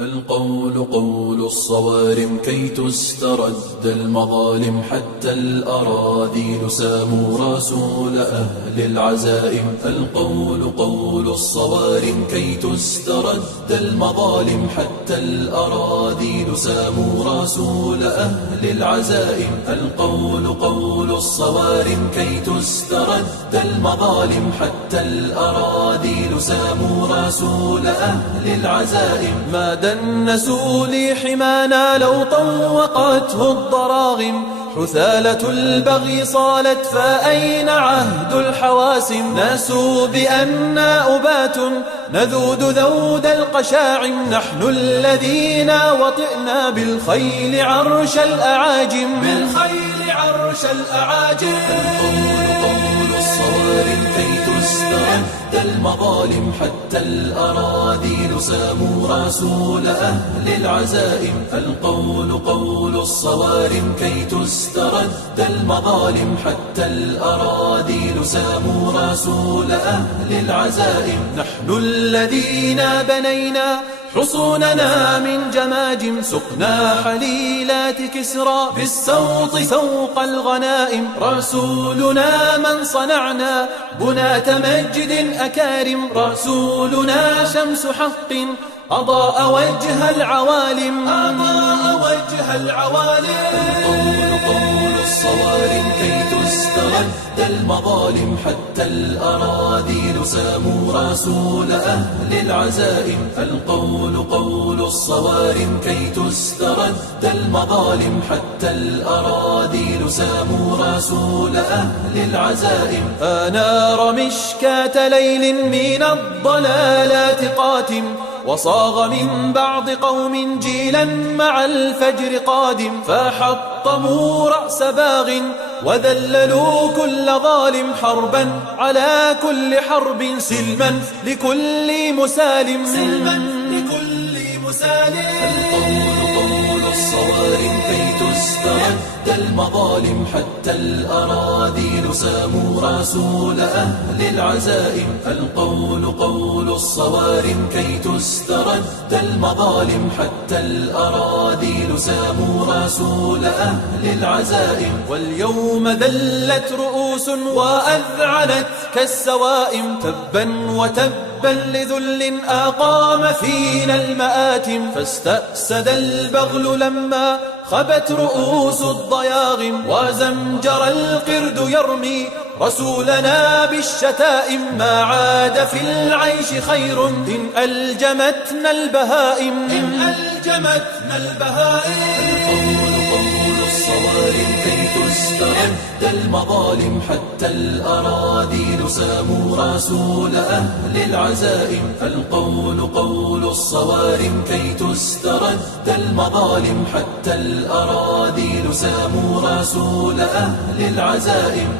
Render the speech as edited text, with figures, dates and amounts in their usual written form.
القول قول الصوارم كي تسترد المظالم، حتى الأراذيل ساموا رسول أهل العزائم. القول قول الصوارم كي تسترد المظالم، حتى الأراذيل ساموا رسول أهل العزائم. القول قول الصوارم كي تسترد المظالم، حتى الأراذيل ساموا رسول أهل العزائم. ما دنسوا لي حمانا لو طوقته الضراغم، حثالة البغي صالت فأين عهد الحواسم. ناسوا بأننا أبات نذود ذود القشاعم، نحن الذين وطئنا بالخيل عرش الأعاجم. بالخيل عرش الأعاجم. قول الصوارم كي تسترد المظالم، حتى الأراذيل ساموا رسول أهل العزائم. القول قول الصوارم كي تسترد المظالم، حتى الأراذيل ساموا رسول أهل العزائم. نحن الذين بنينا حصوننا من جماجم، سقنا حليلات كسرى بالسوط سوق الغنائم. رسولنا من صنعنا بناة مجد أكارم، رسولنا شمس حق أضاء وجه العوالم. أضاء وجه العوالم. قول الصوارم كي تسترد المظالم، حتى الأراذيل ساموا رسول أهل العزائم. القول قول الصوارم كي تسترد المظالم، حتى الأراذيل ساموا رسول أهل العزائم. أنار مشكاة ليل من الضلالات قاتم، وصاغ من بعض قوم جيلا مع الفجر قادم. فحطموا رأس باغ وذللوا كل ظالم، حربا على كل حرب سلما لكل مسالم. سلما لكل مسالم. قول الصوارم كي تسترد المظالم، حتى الأراذيل ساموا رسول أهل العزائم. القول قول الصوارم كي تسترد المظالم، حتى الأراذيل ساموا رسول أهل العزائم. واليوم ذلت رؤوس وأذعنت كالسوائم، تبا وتبا لذل أقام فينا المآتم. فاستأسد البغل لما خبت رؤوس الضياغم، وزمجر القرد يرمي رسولنا بالشتائم. ما عاد في العيش خير إن ألجمتنا البهائم. إن ألجمتنا البهائم. قول الصوارم كي تسترد المظالم، حتى الأراذيل ساموا رسول أهل العزائم. القول قول الصوارم كي تسترد المظالم، حتى الأراذيل ساموا رسول أهل العزائم.